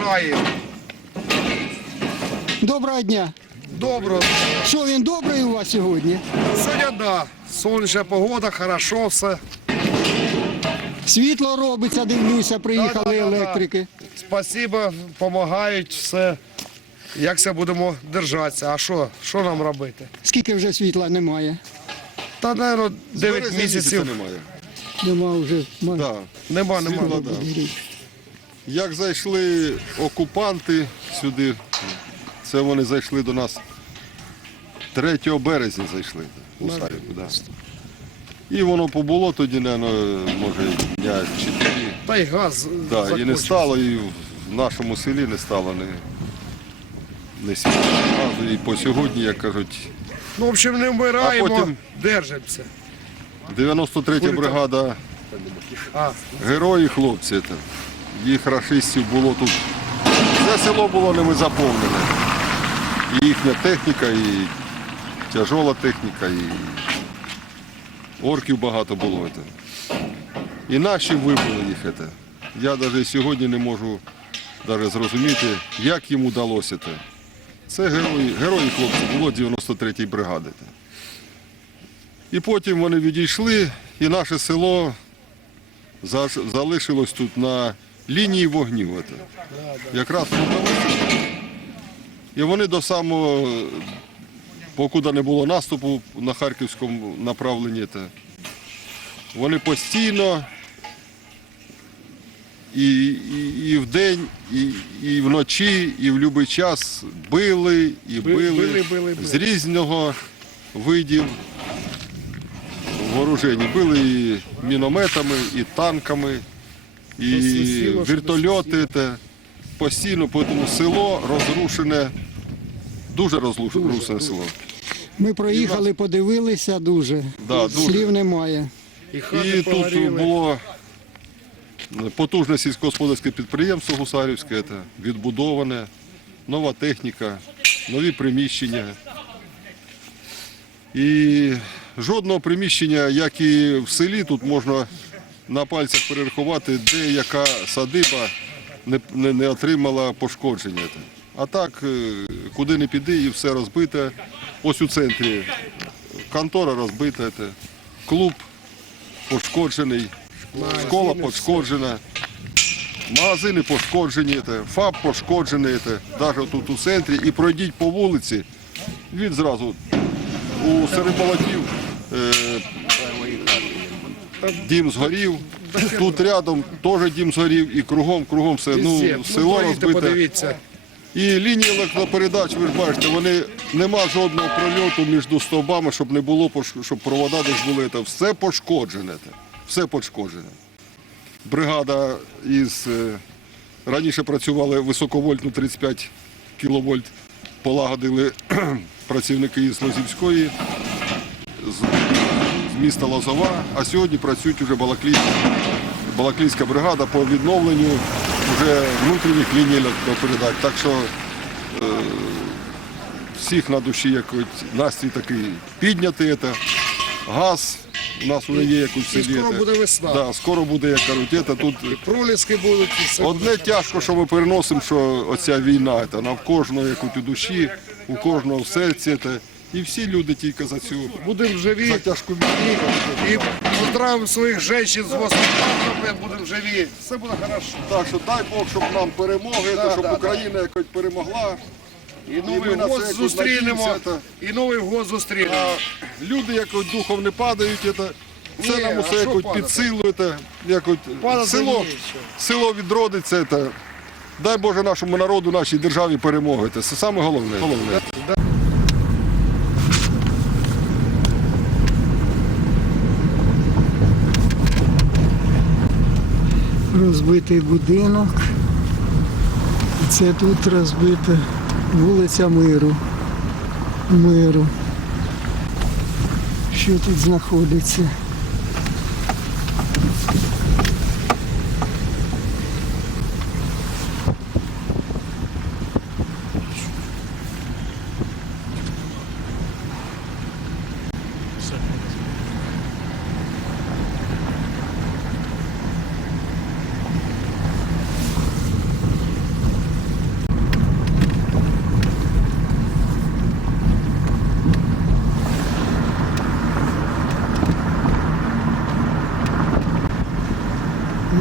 граємо. Доброго дня. Добре. Що він добрий у вас сьогодні? Сьогодні да. Сонячна погода, хорошо все. Світло робиться, дивлюся, приїхали Да-да-да-да. електрики. Спасибо, допомагають все. Як це будемо держатися? А що? Що нам робити? Скільки вже світла немає? Та, мабуть, 9 місяців. місяця немає. Нема вже. Да. Нема, нема. Світла, да. Як зайшли окупанти сюди, це вони зайшли до нас 3 березня зайшли у Сарівку. Да. І воно побуло тоді, наверно, може, дня 4. Та й газ. Да, і не стало, і в нашому селі не стало світла, ні газу. І по сьогодні, як кажуть, Ну, в общем, не вмираємо, А потім- держимося. 93 бригада А, Герої хлопці, це. Їх рашистів було тут. Все село було ними заповнене. І їхня техніка, і тяжола техніка, і орків багато було. І наші вибили їх. Я навіть сьогодні не можу навіть зрозуміти, як їм удалося це. Герої, герої хлопці було 93-ї бригади. І потім вони відійшли, і наше село залишилось тут на лінії вогню. Це. Якраз. І вони до самого, покуди не було наступу на харківському направленні, вони постійно і, і, і вдень, і, і вночі, і в будь-який час били і били, били, били, били. з різного видів вооружені. Били і мінометами, і танками, і Та вертольоти. Те. Постійно, тому село розрушене, дуже розрушене село. Ми проїхали, подивилися дуже. Да, дуже. Слів немає. і І тут було потужне сільськогосподарське підприємство Гусарівське, це, відбудоване, нова техніка, нові приміщення. І жодного приміщення, як і в селі, тут можна на пальцях перерахувати, де яка садиба не, не, не отримала пошкодження. А так, е, куди не піди, і все розбите. Ось у центрі контора розбита, клуб пошкоджений, школа пошкоджена, магазини пошкоджені, ФАП пошкоджений, навіть тут у центрі. І пройдіть по вулиці, він зразу у Сереболотів е, дім згорів, тут рядом теж дім згорів і кругом, кругом все. Ну, село розбите. І лінії електропередач, ви ж бачите, вони нема жодного прольоту між стовбами, щоб не було, щоб провода десь були. Це все пошкоджене. Все пошкоджене. Бригада із е, раніше працювали високовольтну 35 кВт, полагодили працівники із Лозівської, міста Лозова, а сьогодні працюють уже Балаклійська, Балаклійська бригада по відновленню вже внутрішніх ліній електропередач. Так що е, всіх на душі якось настрій такий піднятий. Це. Газ у нас вже є якусь селі. скоро буде весна. Да, скоро буде, як кажуть, це тут Проліски будуть і все. Одне тяжко, що ми переносимо, що оця війна, це на в кожного якось у душі, у кожного в серці. Це, і всі люди тільки за цю Будемо живі. за тяжку. І поздравимо своїх жінок з 8 марта, будемо живі. Все буде хорошо. Так що дай Бог, щоб нам перемоги, Да, щоб да, Україна якось перемогла. І новий год зустрінемо. І новий год зустрінемо. Люди якось духом не падають, це, це Ні, нам усе якось падати? підсилує. це, Якось, село, село відродиться. Це, дай Боже нашому народу, нашій державі перемоги. Це саме головне. головне. Розбитий будинок. Це тут розбита вулиця Миру. Миру. Що тут знаходиться?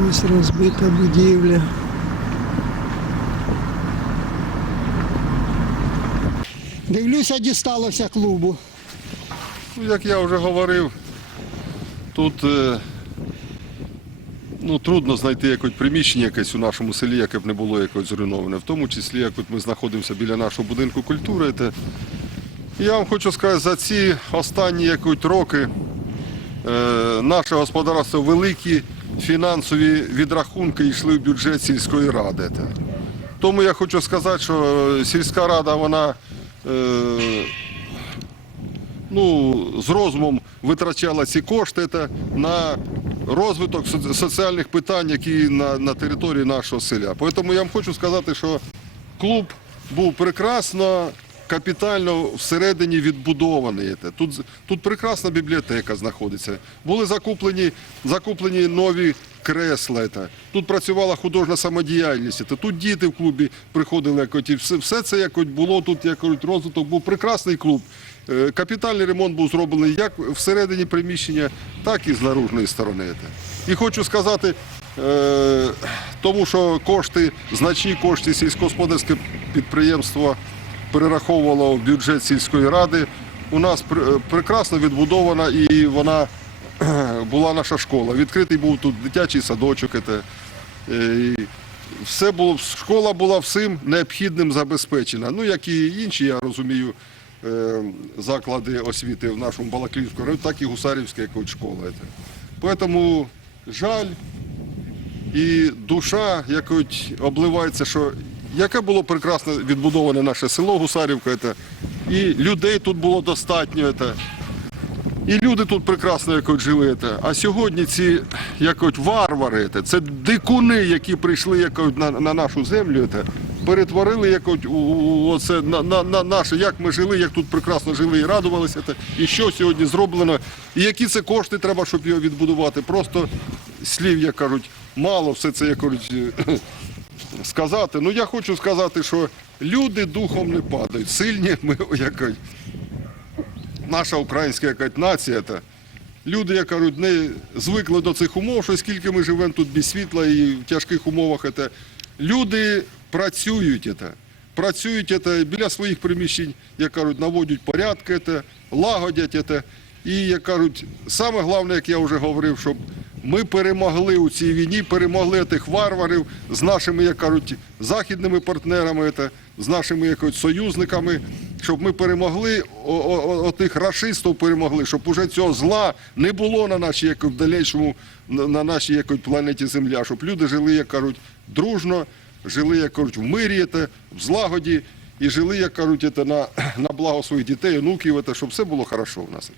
Ось розбита будівля. Дивлюся, дісталося клубу. Ну, як я вже говорив, тут е, ну, трудно знайти якось приміщення якесь у нашому селі, яке б не було якось зруйноване. В тому числі, як от ми знаходимося біля нашого будинку культури. Те, я вам хочу сказати, за ці останні роки е, наше господарство великі фінансові відрахунки йшли в бюджет сільської ради. Тому я хочу сказати, що сільська рада, вона е, ну, з розумом витрачала ці кошти на розвиток соціальних питань, які на, на території нашого селя. Тому я вам хочу сказати, що клуб був прекрасно, капітально всередині відбудований. Тут, тут прекрасна бібліотека знаходиться. Були закуплені, закуплені нові кресла. Тут працювала художня самодіяльність. Тут діти в клубі приходили. Якось, все, все це якось було тут, якось розвиток був прекрасний клуб. Е, Капітальний ремонт був зроблений як всередині приміщення, так і з наружної сторони. І хочу сказати, е, тому що кошти, значні кошти сільськогосподарське підприємство перераховувало в бюджет сільської ради. У нас прекрасно відбудована і вона була наша школа. Відкритий був тут дитячий садочок. е, Все було, школа була всім необхідним забезпечена. Ну, як і інші, я розумію, е, заклади освіти в нашому Балаклівському районі, так і гусарівська якось школа. Тому жаль і душа якось обливається, що яке було прекрасно відбудоване наше село Гусарівка, це, і людей тут було достатньо. Це, і люди тут прекрасно якось жили. Це. А сьогодні ці якось варвари, це, це дикуни, які прийшли якось на, на нашу землю, це, перетворили якось у, у, оце, на, на, на наше, як ми жили, як тут прекрасно жили і радувалися. Це, і що сьогодні зроблено, і які це кошти треба, щоб його відбудувати. Просто слів, як кажуть, мало все це якось сказати. Ну я хочу сказати, що люди духом не падають. Сильні ми якось наша українська якась нація. Та, люди, як кажуть, не звикли до цих умов, що скільки ми живемо тут без світла і в тяжких умовах. Це, люди працюють. Це, працюють це, біля своїх приміщень, як кажуть, наводять порядки, це, лагодять. Це. І, як кажуть, саме головне, як я вже говорив, щоб ми перемогли у цій війні, перемогли тих варварів з нашими, як кажуть, західними партнерами, з нашими якось, союзниками, щоб ми перемогли, отих рашистів перемогли, щоб уже цього зла не було на нашій як, в дальнішому, на, на нашій якось, планеті Земля, щоб люди жили, як кажуть, дружно, жили, як кажуть, в мирі, в злагоді і жили, як кажуть, на, на благо своїх дітей, онуків, щоб все було хорошо в нас.